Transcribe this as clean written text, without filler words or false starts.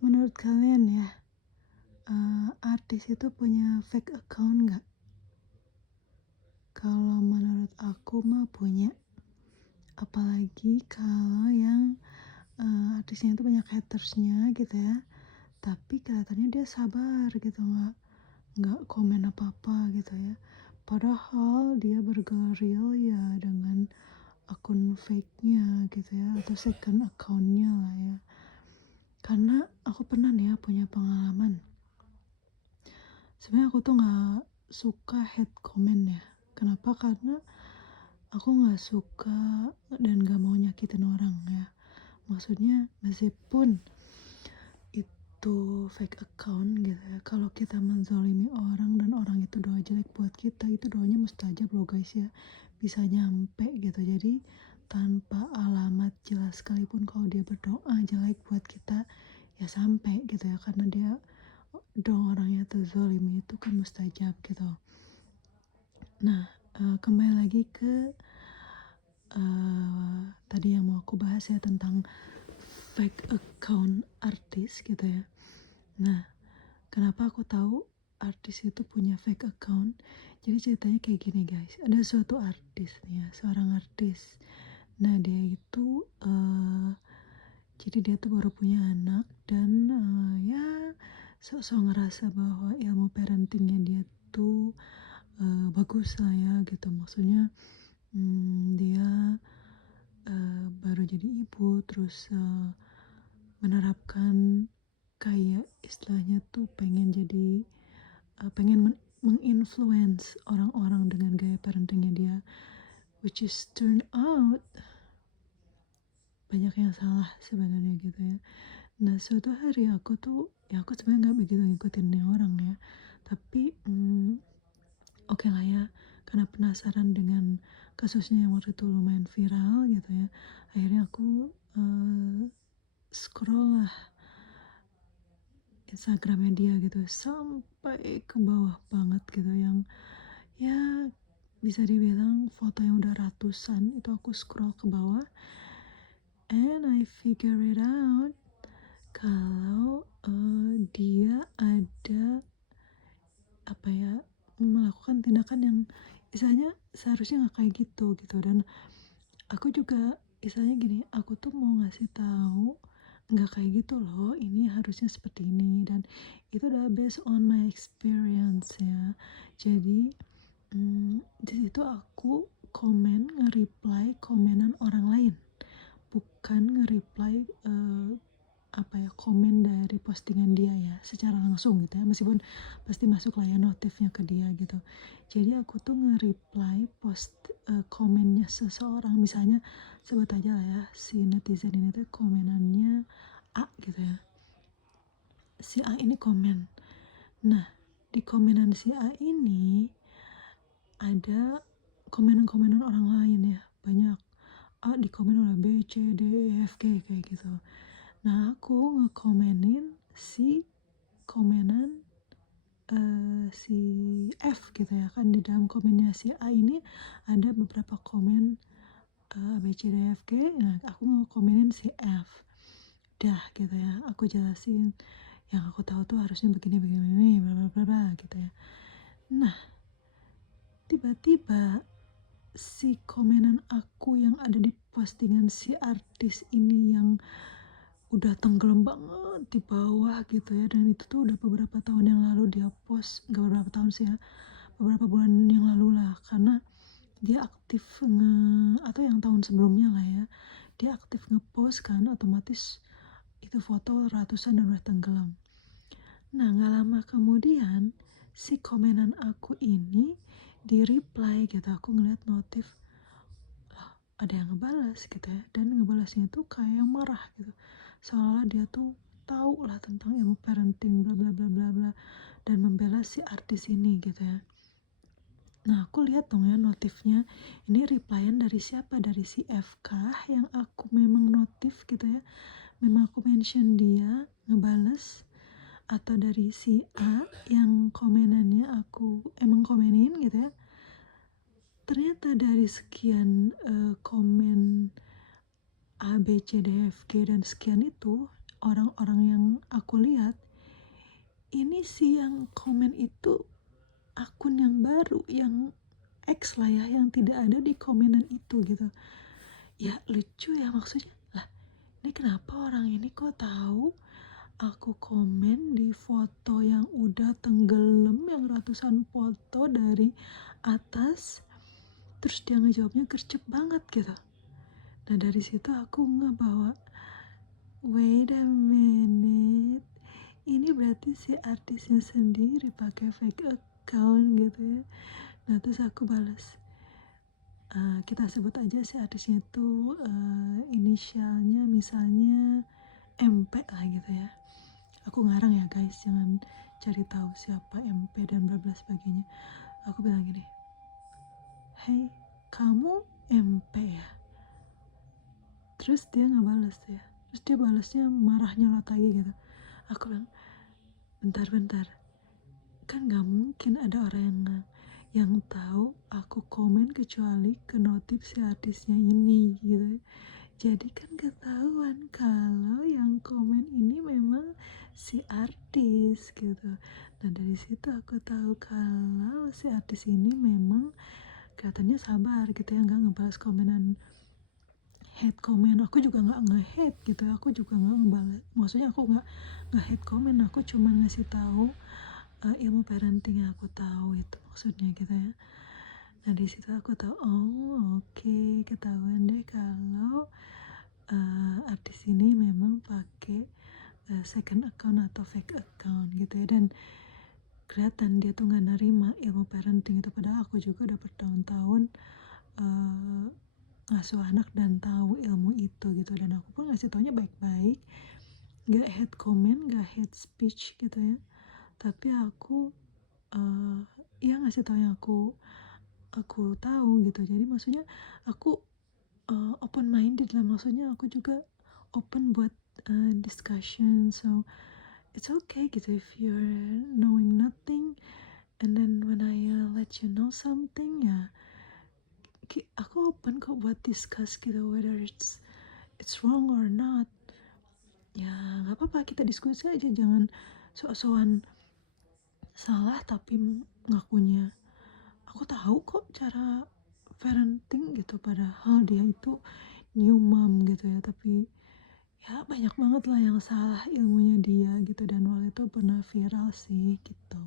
Menurut kalian ya, artis itu punya fake account nggak? Kalau menurut aku mah punya. Apalagi kalau yang artisnya itu banyak hatersnya gitu ya. Tapi kelihatannya dia sabar gitu, nggak komen apa-apa gitu ya. Padahal dia bergeril ya dengan akun fake-nya gitu ya, atau second account-nya lah ya. Karena aku pernah nih ya punya pengalaman. Sebenarnya aku tuh nggak suka hate comment ya. Kenapa? Karena aku nggak suka dan nggak mau nyakitin orang ya. Maksudnya meskipun itu fake account gitu ya, kalau kita menzalimi orang dan orang itu doa jelek buat kita, itu doanya mustajab loh guys ya, bisa nyampe gitu. Jadi tanpa alamat jelas sekalipun kalau dia berdoa jelek buat kita ya sampai gitu ya, karena dia doa orangnya terzalimi itu kan mustajab gitu. Nah, kembali lagi ke tadi yang mau aku bahas ya, tentang fake account artis gitu ya. Nah, kenapa aku tahu artis itu punya fake account? Jadi ceritanya kayak gini guys, ada suatu artis nih ya, seorang artis. Nah dia itu jadi dia tuh baru punya anak dan ya sok-sok ngerasa bahwa ilmu parentingnya dia tuh bagus lah ya gitu. Maksudnya dia baru jadi ibu, terus menerapkan kayak istilahnya tuh pengen jadi pengen menginfluence orang-orang dengan gaya parentingnya dia, which is turn out banyak yang salah sebenarnya gitu ya. Nah suatu hari aku sebenarnya nggak begitu ngikutin nih orang ya, tapi oke lah ya, karena penasaran dengan kasusnya yang waktu itu lumayan viral gitu ya, akhirnya aku scroll lah Instagramnya dia gitu sampai ke bawah banget gitu, yang ya bisa dibilang foto yang udah ratusan itu aku scroll ke bawah, and I figure it out kalau dia ada apa ya, melakukan tindakan yang istilahnya seharusnya nggak kayak gitu gitu. Dan aku juga istilahnya gini, aku tuh mau ngasih tahu nggak kayak gitu loh, ini harusnya seperti ini, dan itu udah based on my experience ya. Jadi di situ aku nge-reply komenan orang lain, bukan nge-reply apa ya, komen dari postingan dia ya secara langsung gitu ya, meskipun pasti masuk lah ya notifnya ke dia gitu. Jadi aku tuh nge-reply komennya seseorang, misalnya sebut aja lah ya, si netizen ini tuh komenannya A gitu ya, si A ini komen. Nah di komenan si A ini ada komenan-komenan orang lain ya, banyak. A dikomen oleh B, C, D, E, F, G kayak gitu. Nah aku ngekomenin si komenan si F gitu ya kan. Di dalam komennya si A ini ada beberapa komen A, B, C, D, E, F, G. Nah aku ngekomenin si F, dah gitu ya, aku jelasin yang aku tahu tuh harusnya begini begini bla bla bla bla gitu ya. Nah tiba-tiba si komenan aku yang ada di postingan si artis ini yang udah tenggelam banget di bawah gitu ya, dan itu tuh udah beberapa tahun yang lalu dia post, nggak beberapa tahun sih ya, beberapa bulan yang lalu lah, karena dia aktif atau yang tahun sebelumnya lah ya, dia aktif ngepost kan, otomatis itu foto ratusan dan udah tenggelam. Nah nggak lama kemudian si komenan aku ini di reply gitu, aku ngeliat notif ada yang ngebalas gitu ya, dan ngebalasnya itu kayak yang marah gitu, seolah dia tuh tahu lah tentang ilmu parenting bla bla bla bla bla, dan membela si artis ini gitu ya. Nah aku lihat dong ya notifnya, ini replyan dari siapa, dari si FK yang aku memang notif gitu ya, memang aku mention dia ngebales, atau dari si A yang komenannya aku emang komenin gitu ya. Ternyata dari sekian komen A, B, C, D, F, G dan sekian itu, orang-orang yang aku lihat, ini sih yang komen itu akun yang baru, yang X lah ya, yang tidak ada di komenan itu gitu. Ya lucu ya, maksudnya, lah ini kenapa orang ini kok tahu aku komen di foto yang udah tenggelam, yang ratusan foto dari atas, terus dia ngejawabnya gercep banget gitu. Nah dari situ aku nggak bahwa wait a minute, ini berarti si artisnya sendiri pakai fake account gitu ya. Nah terus aku balas, kita sebut aja si artisnya itu inisialnya misalnya MP lah gitu ya. Aku ngarang ya guys, jangan cari tahu siapa MP dan bla bla sebagainya. Aku bilang gini, hey kamu MP ya? Terus dia nggak balas ya, terus dia balasnya marah nyolot lagi gitu. Aku bilang, bentar, kan nggak mungkin ada orang yang tahu aku komen kecuali ke notif si artisnya ini gitu. Jadi kan ketahuan kalau yang komen ini memang si artis gitu. Nah dari situ aku tahu kalau si artis ini memang kelihatannya sabar gitu ya, nggak ngebalas komenan hate komen. Aku juga nggak nge-hate gitu, aku juga nggak ngebalas, maksudnya aku nggak hate komen, aku cuma ngasih tahu ilmu parenting yang aku tahu, itu maksudnya gitu ya. Nah di situ aku tahu, oh oke, ketahuan deh kalau artis ini memang pakai second account atau fake account gitu ya. Dan kelihatan dia tuh nggak nerima ilmu parenting itu, padahal aku juga udah bertahun-tahun uh, ngasuh anak dan tahu ilmu itu gitu. Dan aku pun ngasih taunya baik-baik, nggak hate comment, nggak hate speech gitu ya, tapi aku ya ngasih tahu yang aku tahu gitu. Jadi maksudnya aku open minded lah, maksudnya aku juga open buat discussion. So it's okay gitu if you're knowing nothing, and then when I let you know something ya, aku open kok buat discuss gitu, whether it's wrong or not. Ya nggak apa-apa, kita diskusi aja, jangan sok-sokan salah tapi ngakunya aku tahu kok cara parenting gitu, padahal dia itu new mom gitu ya. Tapi ya banyak banget lah yang salah ilmunya dia gitu, dan waktu itu pernah viral sih gitu.